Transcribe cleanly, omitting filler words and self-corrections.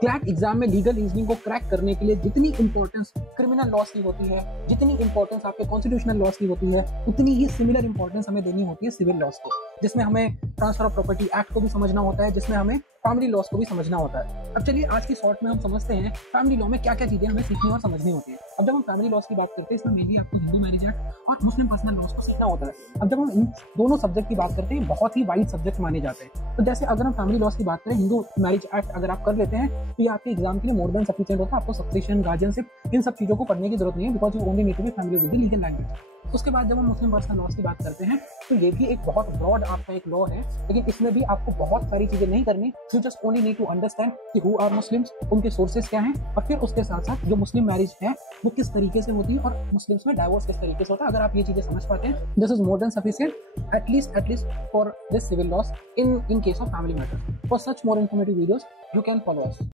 CLAT exam में legal reasoning को crack करने के लिए जितनी इंपॉर्टेंस क्रिमिनल लॉस की होती है, जितनी इंपॉर्टेंस आपके कॉन्स्टिट्यूशनल लॉस की होती है, उतनी ही सिमिलर इंपॉर्टेंस हमें देनी होती है सिविल लॉस को, जिसमें हमें ट्रांसफर ऑफ प्रॉपर्टी एक्ट को भी समझना होता है, जिसमें हमें फैमिली लॉस को भी समझना होता है। अब चलिए आज की शॉर्ट में हम समझते हैं फैमिली लॉ में क्या क्या चीजें हमें सीखनी और समझनी होती है। अब जब हम फैमिली लॉस की बात करते हैं, इसमें मेनली आपको हिंदू मैरिज एक्ट और मुस्लिम पर्सनल लॉस को सीखना होता है। अब जब हम इन दोनों सब्जेक्ट की बात करते हैं, बहुत ही वाइड सब्जेक्ट माने जाते हैं। तो जैसे अगर हम फैमिली लॉस की बात करें, हिंदू मैरिज एक्ट अगर आप कर लेते हैं तो ये आपके एग्जाम के लिए मोर देन सफिशिएंट होता है। आपको सक्सेशन, गार्जियनशिप, इन सब चीजों को पढ़ने की जरूरत नहीं है, because you only need to be familiar with the legal language. उसके बाद जब हम मुस्लिम पर्सनल लॉस की बात करते हैं तो ये भी एक बहुत ब्रॉड आपका एक लॉ है, लेकिन इसमें भी आपको बहुत सारी चीजें नहीं करनी। You just only need to understand कि हु आर मुस्लिम्स, उनके सोर्सेज क्या हैं, और फिर उसके साथ साथ जो मुस्लिम मैरिज है वो किस तरीके से होती है और मुस्लिम्स में डाइवोर्स किस तरीके से होता है। अगर आप ये चीजें समझ पाते हैं, this is more than sufficient at least for this civil laws in case of family matters. For such more informative videos, you can follow us.